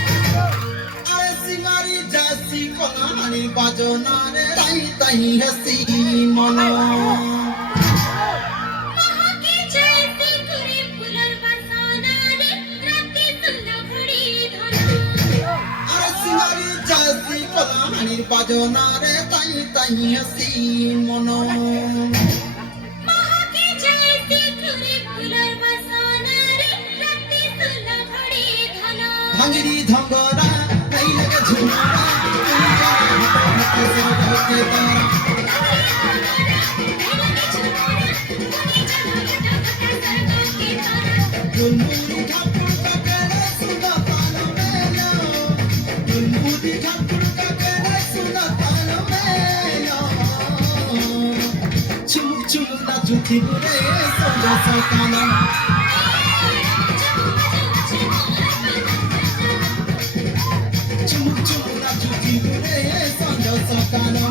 अरे सिंगारी जैसी कहानी बाजो नारे ताई ताई हसी मनो बाजो नारे ताई ताई हसी मनो भांगरी धंगोरा नहीं लगे झुमारा गुनगुनी ठाकुर का करे सुना तालो मेलो गुनगुनी ठाकुर का करे सुना तालो मेलो चुमुक चुमुक ना झूठी बुरे सोजा सोकाना चुमुक चुमुक ना झूठी बुरे सोजा सोकाना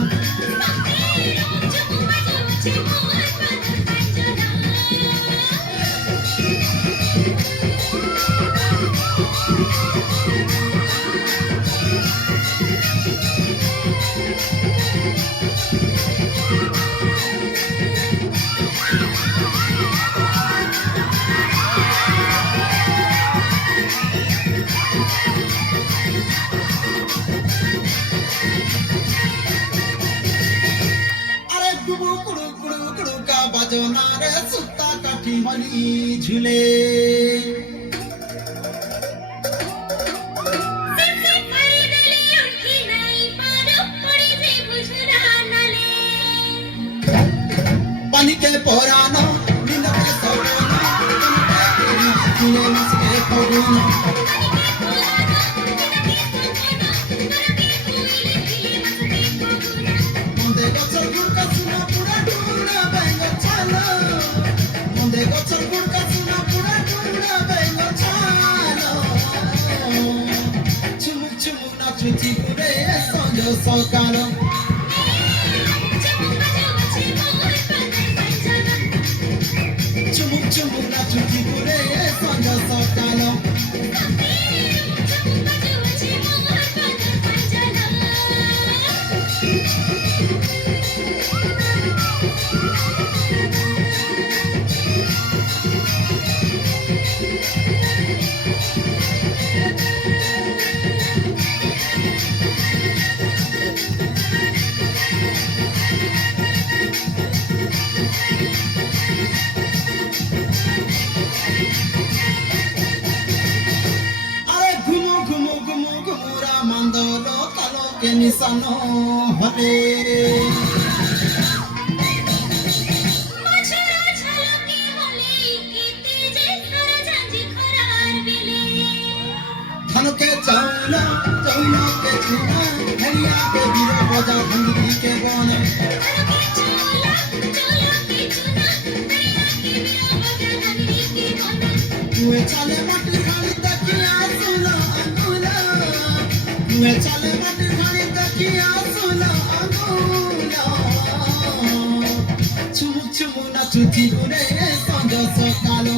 बाजो नारे सुता काठी मली झूले पानी के पोरानो नींद के सोना किने मस्के खोगुना मुंदे गचर गुड़का सुना पूरा डूना बेंगो चालो मुंदे गचर गुड़का सुना पूरा डूना बेंगो चालो चुमुक चुमुक ना छुची पूरे संजो सोकालो चुमुक चुमुक ना छुची पूरे संजो सोकालो के निशानो हरे धन के चौला चौला के चूना हरिया के बीरा बजा भंगी के गाना तुए चले मटी खाली तकिया सुनो अंगुला तुए चले मटी खाली तकिया सुनो अंगुला चुमुक चुमुक ना छुची गुरे संजो सोकालो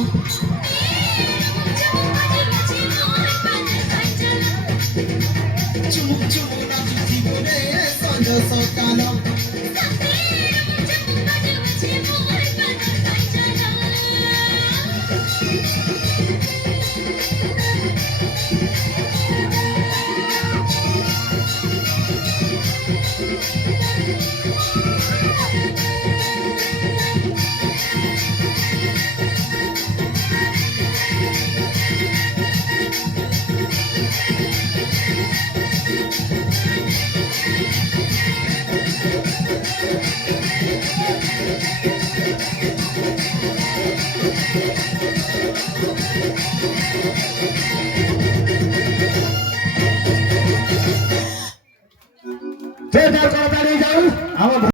चुमुक चुमुक ना छुची गुरे संजो सोकालो তাড়াতাড়ি যাও।